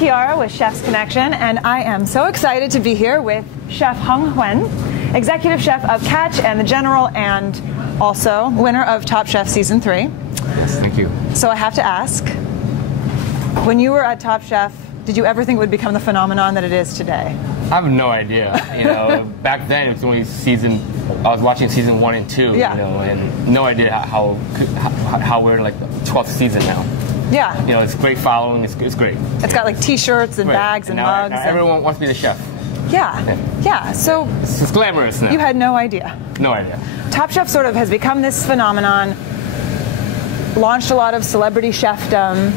Chiara with Chef's Connection, and I am so excited to be here with Chef Huynh, executive chef of Catch and the General, and also winner of Top Chef Season 3. Yes, thank you. So I have to ask, when you were at Top Chef, did you ever think it would become the phenomenon that it is today? I have no idea. You know, back then it was only I was watching season 1 and 2. Yeah. You know, and no idea how we're like the 12th season now. Yeah. You know, it's great following. It's great. It's got like T-shirts and bags and mugs. Now everyone wants to be the chef. Yeah. So it's glamorous now. You had no idea. No idea. Top Chef sort of has become this phenomenon. Launched a lot of celebrity chefdom.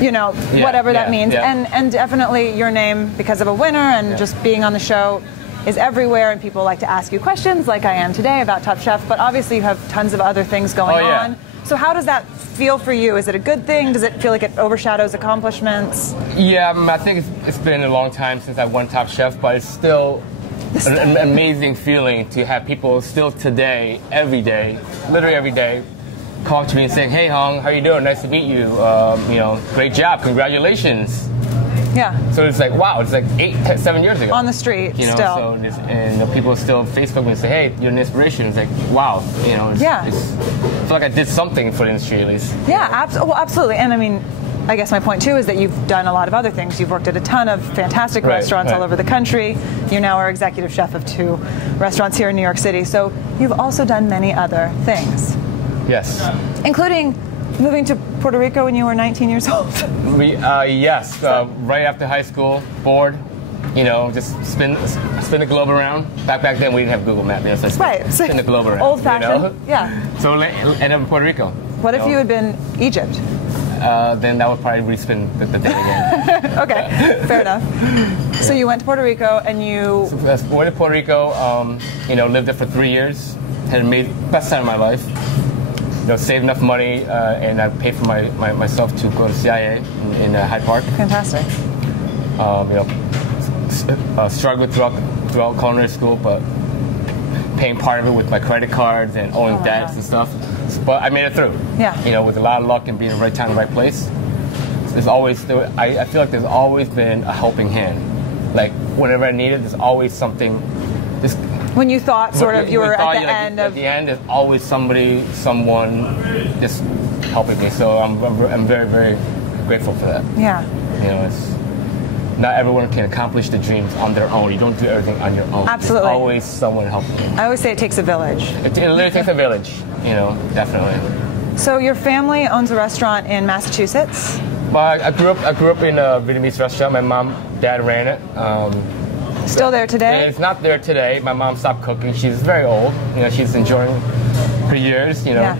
You know, whatever that means. Yeah. And definitely your name, because of a winner and just being on the show, is everywhere, and people like to ask you questions like I am today about Top Chef, but obviously you have tons of other things going on. So how does that feel for you? Is it a good thing? Does it feel like it overshadows accomplishments? Yeah, I think it's been a long time since I won Top Chef, but it's still an amazing feeling to have people still today, every day, literally every day, call to me and saying, "Hey Hong, how you doing? Nice to meet you. You know, great job. Congratulations." Yeah. So it's like, wow, it's like 7 years ago. On the street, you know, still. So and people still Facebook me and say, "Hey, you're an inspiration." It's like, wow, you know. I feel like I did something for the industry at least. Yeah, well, absolutely. And I mean, I guess my point too is that you've done a lot of other things. You've worked at a ton of fantastic restaurants all over the country. You now are executive chef of 2 restaurants here in New York City. So you've also done many other things. Yes. Including moving to Puerto Rico when you were 19 years old. Yes. Right after high school, bored. You know, just spin the globe around. Back then we didn't have Google Maps. You know, so spin the globe around. Old fashioned. You know? Yeah. So ended up in Puerto Rico. What if you had been Egypt? Then that would probably respin the thing again. Okay, fair enough. So you went to Puerto Rico and you... So went to Puerto Rico, you know, lived there for 3 years. Had made best time of my life. You know, saved enough money and I paid for myself to go to CIA in Hyde Park. Fantastic. You know, struggled throughout culinary school, but paying part of it with my credit cards and owing debts and stuff. But I made it through. Yeah. You know, with a lot of luck and being in the right time, the right place. There's always, I feel like there's always been a helping hand. Like whenever I needed, there's always something. When you thought sort of you were at the end of... At the end, there's always someone just helping me. So I'm very, very grateful for that. Yeah. You know, not everyone can accomplish the dreams on their own. You don't do everything on your own. Absolutely. There's always someone helping you. I always say it takes a village. It literally takes a village, you know, definitely. So your family owns a restaurant in Massachusetts? Well, I grew up in a Vietnamese restaurant. My mom, dad ran it. Still there today? It's not there today. My mom stopped cooking. She's very old. You know, she's enjoying her years, you know,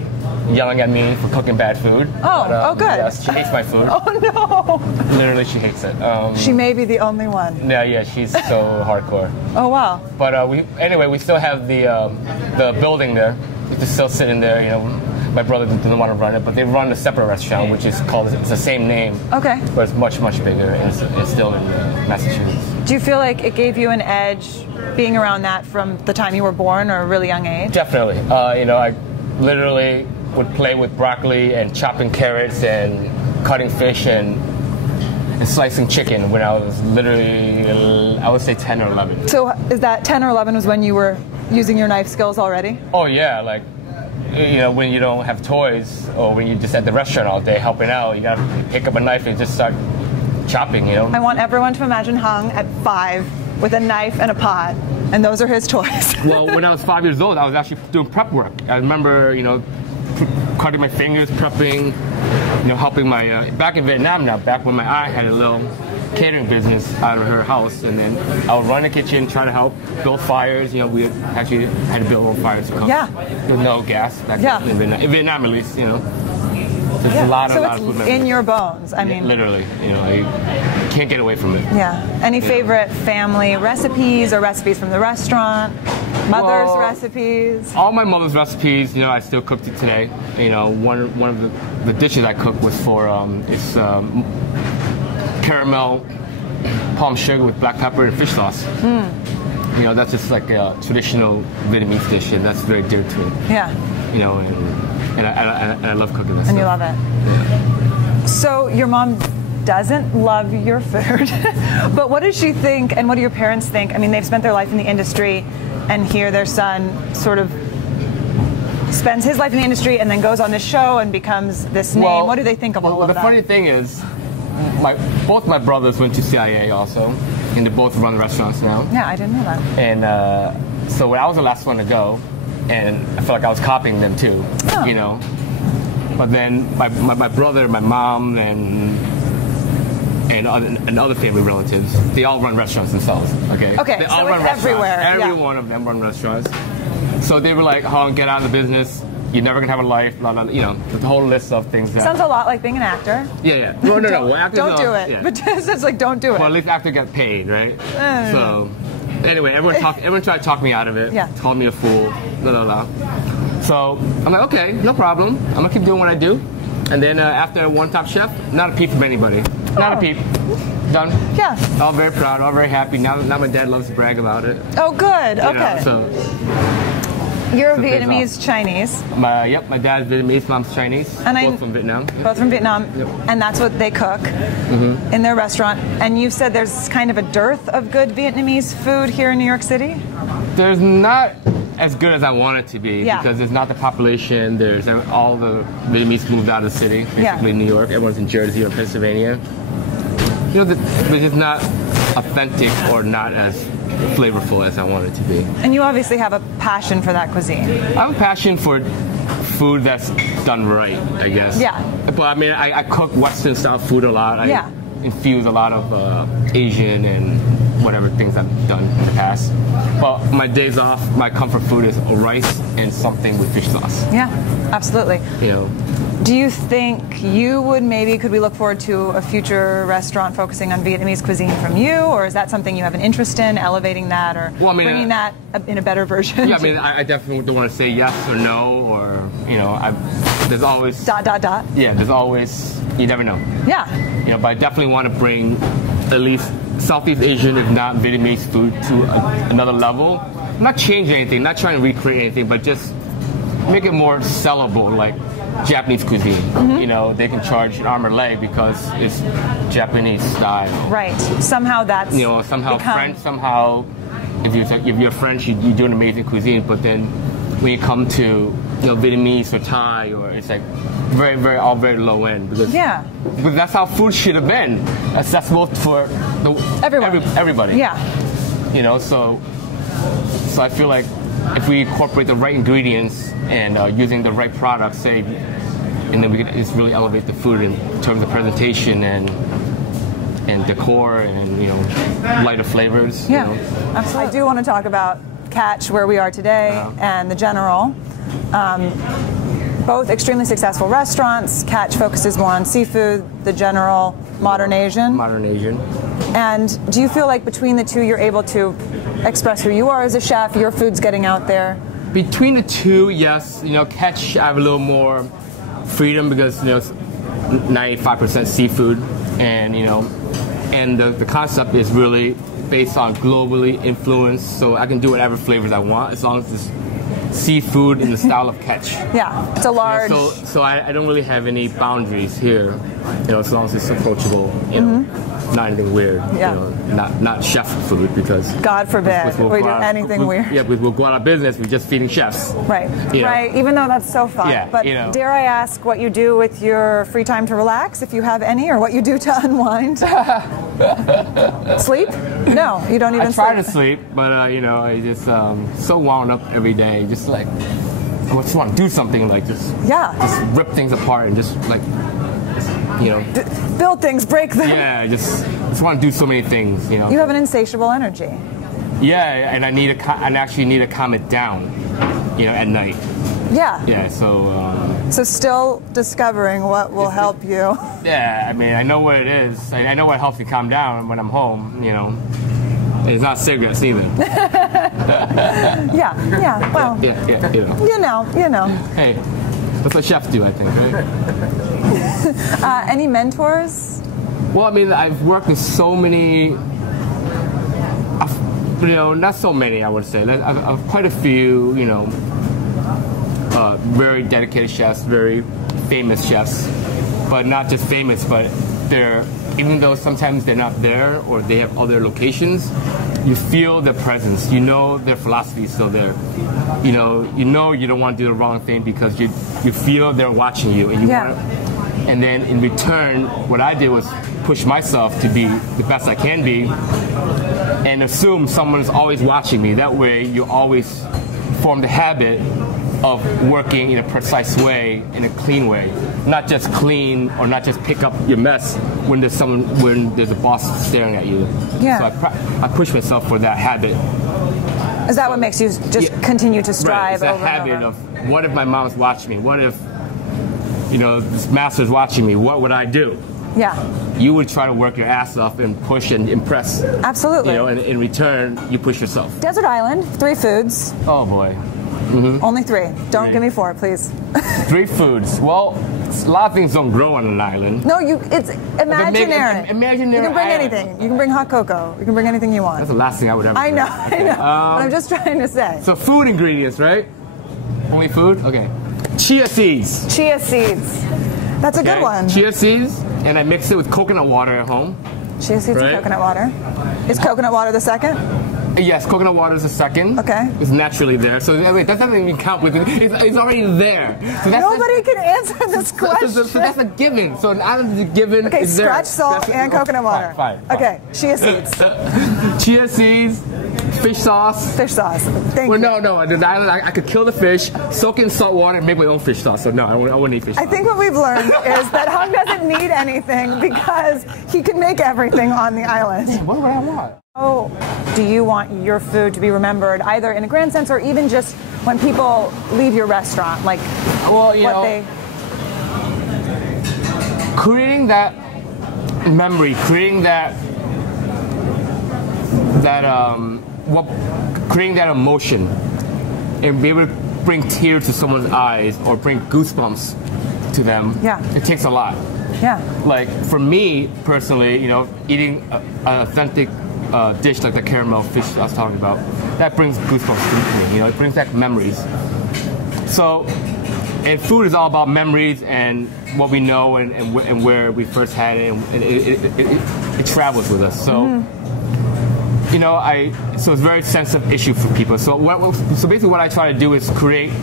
yelling at me for cooking bad food. Oh, good. Yes, she hates my food. Oh, no. Literally, she hates it. She may be the only one. Yeah, she's so hardcore. Oh, wow. But we still have the building there. It's still sitting there, you know. My brother didn't want to run it, but they run a separate restaurant, which is called, it's the same name. Okay. But it's much, much bigger, and it's still in Massachusetts. Do you feel like it gave you an edge being around that from the time you were born or a really young age? Definitely. You know, I literally would play with broccoli and chopping carrots and cutting fish and slicing chicken when I was literally, I would say 10 or 11. So is that 10 or 11 was when you were using your knife skills already? Oh, yeah. Like, you know, when you don't have toys or when you're just at the restaurant all day helping out, you got to pick up a knife and just start chopping, you know? I want everyone to imagine Hung at 5 with a knife and a pot, and those are his toys. Well, when I was 5 years old, I was actually doing prep work. I remember, you know, cutting my fingers, prepping, you know, helping my, back in Vietnam now, back when my aunt had a little catering business out of her house, and then I would run the kitchen, try to help build fires. You know, we actually had to build fires to cook. Yeah. There was no gas back then, in Vietnam at least, you know. There's a lot of food memories. In your bones. I mean, literally, you know, you can't get away from it. Yeah. Any favorite family recipes or recipes from the restaurant? Mother's recipes? All my mother's recipes, you know, I still cook to today. You know, one of the dishes I cooked was for caramel palm sugar with black pepper and fish sauce. You know, that's just like a traditional Vietnamese dish, and that's very dear to me. Yeah. You know, and I love cooking this. And you love it. Yeah. So your mom doesn't love your food. But what does she think, and what do your parents think? I mean, they've spent their life in the industry, and here their son sort of spends his life in the industry and then goes on this show and becomes this name. Well, what do they think of all of that? The funny thing is, both my brothers went to CIA also, and they both run restaurants now. Yeah, I didn't know that. And so when I was the last one to go, and I felt like I was copying them too, Oh. you know. But then my brother, my mom, and other family relatives, they all run restaurants themselves. Okay. Okay. They So all run it's restaurants. everywhere. Every one of them run restaurants. So they were like, "Oh, get out of the business. You're never gonna have a life." Blah, blah, you know, the whole list of things. Sounds a lot like being an actor. Yeah. No. Well, actors Don't do it. Yeah. But it's like, don't do it. Well, at least actors get paid, right? So anyway, everyone tried to talk me out of it. Yeah. Called me a fool. Blah, blah, blah. So I'm like, okay, no problem. I'm gonna keep doing what I do. And then after One Top Chef, not a peep from anybody. Not a peep. Done. Yeah. All very proud, all very happy. Now my dad loves to brag about it. Oh, good. You Okay. know, so You're so pays Vietnamese Chinese. my dad's Vietnamese, mom's Chinese. And both from Vietnam. Both from Vietnam. Yep. And that's what they cook in their restaurant. And you said there's kind of a dearth of good Vietnamese food here in New York City? There's not as good as I want it to be Yeah. because there's not the population. There's all the Vietnamese moved out of the city, basically New York. Everyone's in Jersey or Pennsylvania. You know, it's just not authentic or not as flavorful as I want it to be. And you obviously have a passion for that cuisine. I have a passion for food that's done right, I guess. Yeah. But I mean, I cook Western style food a lot. I infuse a lot of Asian and whatever things I've done in the past. But my days off, my comfort food is rice and something with fish sauce. Yeah, absolutely. You know. Do you think could we look forward to a future restaurant focusing on Vietnamese cuisine from you, or is that something you have an interest in, elevating that, or bringing that in a better version? Yeah, I mean, I definitely don't want to say yes or no, or, you know, there's always... ... Yeah, there's always, you never know. Yeah. You know, but I definitely want to bring at least Southeast Asian, if not Vietnamese food to another level. Not change anything, not trying to recreate anything, but just make it more sellable, like Japanese cuisine. You know, they can charge an arm or leg because it's Japanese style. Right. Somehow that's French. Somehow, if you're French, you do an amazing cuisine. But then when you come to Vietnamese or Thai, or it's like all very low end because that's how food should have been, accessible for everybody. Yeah. You know, so I feel like if we incorporate the right ingredients and using the right products, and then we can just really elevate the food in terms of presentation and decor and lighter flavors. Yeah, absolutely. I do want to talk about Catch, where we are today, and the General. Both extremely successful restaurants. Catch focuses more on seafood. The General, modern Asian. Modern Asian. And do you feel like between the two you're able to express who you are as a chef, your food's getting out there? Between the two, yes. Catch, I have a little more freedom because it's 95% seafood, and and the concept is really based on globally influenced, so I can do whatever flavors I want as long as it's seafood in the style of Catch. Yeah, it's a large. So I don't really have any boundaries here, as long as it's approachable, not anything weird, not chef food, because God forbid we do anything weird. Yeah, we'll go out of business. We're just feeding chefs. Right, right. Even though that's so fun. Yeah, but dare I ask what you do with your free time to relax, if you have any, or what you do to unwind? Sleep? No, you don't even. I try to sleep, but I just so wound up every day. Just like I just want to do something, like just rip things apart and just like. Build things, break them. Yeah, I just want to do so many things. You have an insatiable energy. Yeah, and I actually need to calm it down. At night. Yeah. Yeah. So still discovering what will help you. Yeah, I mean, I know what it is. I know what helps me calm down when I'm home. And it's not cigarettes either. Yeah. Well. Yeah. You know. Hey, that's what chefs do, I think, right? Any mentors? Well, I mean, I've worked with so many, not so many, I would say. I've quite a few, very dedicated chefs, very famous chefs, but not just famous, but even though sometimes they're not there or they have other locations, you feel their presence. You know their philosophy is still there. You know you don't want to do the wrong thing because you feel they're watching you, and you want to, and then in return, what I did was push myself to be the best I can be, and assume someone's always watching me. That way, you always form the habit of working in a precise way, in a clean way, not just clean or not just pick up your mess when there's a boss staring at you. Yeah. So I push myself for that habit. Is that what makes you just continue to strive? Right. It's that over habit and over? of what if my mom's watching me? What if this master's watching me? What would I do? Yeah. You would try to work your ass off and push and impress. Absolutely. And in return, you push yourself. Desert island, 3 foods. Oh boy. Only 3. Don't give me 4, please. 3 foods. Well, a lot of things don't grow on an island. No, it's imaginary. Imaginary. You can bring island. anything. You can bring hot cocoa. You can bring anything you want. That's the last thing I would ever I do. know. But I'm just trying to say. So food ingredients, right? Only food? Okay. Chia seeds. Chia seeds. That's a good one. Chia seeds, and I mix it with coconut water at home. Chia seeds and coconut water. Is coconut water the second? Yes, coconut water is the second. Okay. It's naturally there. So that doesn't even count with it. It's already there. So Nobody can answer this question. So that's a given. So an island is a given. Okay, is scratch there. salt and coconut water. Fine. Okay, chia seeds. Chia seeds, fish sauce. Fish sauce. Thank you. No. The island, I could kill the fish, soak it in salt water, and make my own fish sauce. So no, I wouldn't eat fish sauce. I think what we've learned is that Huynh doesn't need anything because he can make everything on the island. What would I want? Oh, do you want your food to be remembered either in a grand sense or even just when people leave your restaurant? Like, creating that memory, creating creating that emotion, and be able to bring tears to someone's eyes or bring goosebumps to them. Yeah. It takes a lot. Yeah. Like for me personally, eating an authentic dish like the caramel fish I was talking about, that brings goosebumps to me. It brings back memories. So, and food is all about memories and what we know and where we first had it, and it travels with us. So, so it's a very sensitive issue for people. So basically what I try to do is create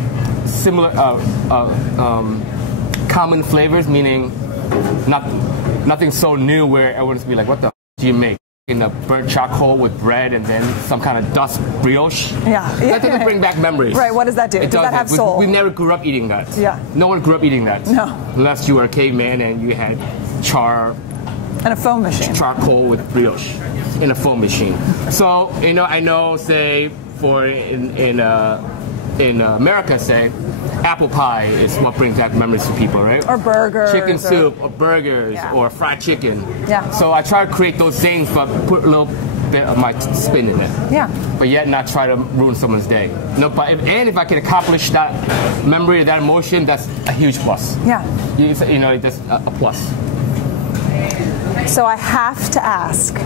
similar, common flavors, meaning nothing so new where everyone's be like, what the f do you make? In the burnt charcoal with bread and then some kind of dust brioche. Yeah. That doesn't bring back memories. Right, what does that do? Does that have soul? We never grew up eating that. Yeah. No one grew up eating that. No. Unless you were a caveman and you had and a foam machine. Charcoal with brioche in a foam machine. So, I know, say, for in America, say, apple pie is what brings back memories to people, right? Or burgers. Chicken soup, or burgers, or fried chicken. Yeah. So I try to create those things, but put a little bit of my spin in it. Yeah. But yet not try to ruin someone's day. If I can accomplish that memory, that emotion, that's a huge plus. Yeah. That's a plus. So I have to ask,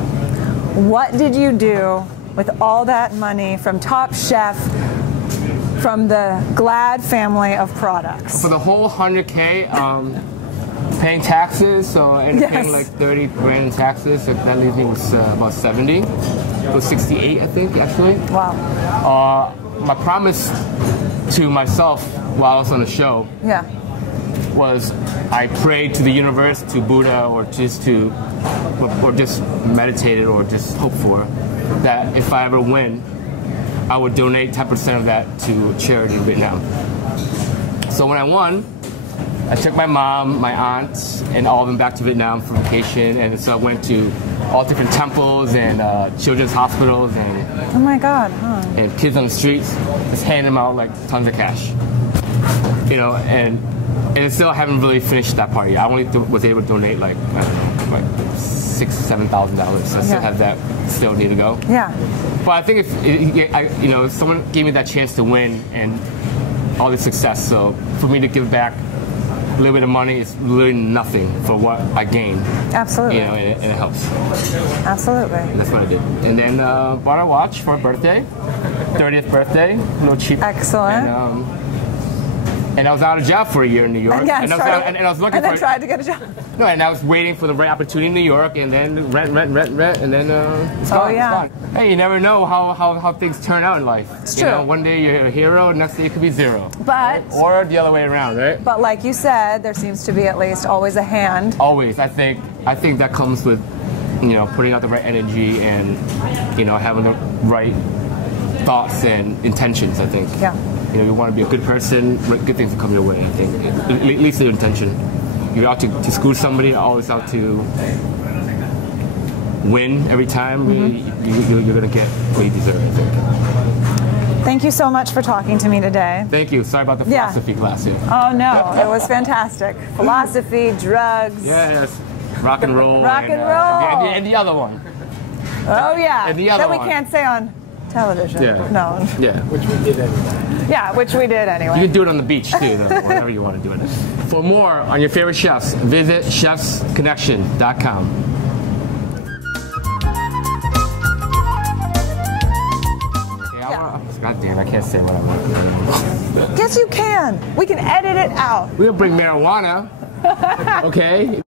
what did you do with all that money from Top Chef, from the Glad family of products? For the whole 100K, paying taxes, so paying like 30 grand in taxes, so that leaves me with about 70. It was 68, I think, actually. Wow. My promise to myself while I was on the show was I prayed to the universe, to Buddha, or just meditated or just hope for, that if I ever win, I would donate 10% of that to charity in Vietnam. So when I won, I took my mom, my aunt, and all of them back to Vietnam for vacation, and so I went to all different temples and children's hospitals and oh my God, and kids on the streets, just handing them out like tons of cash, and still haven't really finished that part yet. I only was able to donate like $6,000-7,000, so I still have that still need to go. Yeah. But I think if someone gave me that chance to win and all this success, so for me to give back a little bit of money is really nothing for what I gained. Absolutely. And it helps. Absolutely. And that's what I did. And then bought a watch for a birthday, 30th birthday, a little cheap. Excellent. And, And I was out of job for a year in New York. And, yeah, and I was looking and then for tried to get a job. No, and I was waiting for the right opportunity in New York, and then rent, and then it's gone. Oh, yeah. It's gone. Hey, you never know how things turn out in life. It's you true. know, one day you're a hero, next day you could be zero. But or the other way around, right? But like you said, there seems to be at least always a hand. Always. I think that comes with, you know, putting out the right energy and, you know, having the right thoughts and intentions, I think. Yeah. You know, you want to be a good person, good things will come your way, I think. At least the intention. You're out to school somebody, you're always out to win every time. You're going to get what you deserve, I think. Thank you so much for talking to me today. Thank you. Sorry about the philosophy class here. Oh, no. It was fantastic. Philosophy, drugs. Yes. Rock and roll. Rock and roll. And the other one. Oh, yeah. And the other that we one. can't say on television. Yeah. No. Yeah. Which we did anyway. Yeah, which we did anyway. You can do it on the beach too, though, wherever you want to do it. For more on your favorite chefs, visit chefsconnection.com. God damn, I can't say what I want. Yes, you can. We can edit it out. We'll bring marijuana. Okay.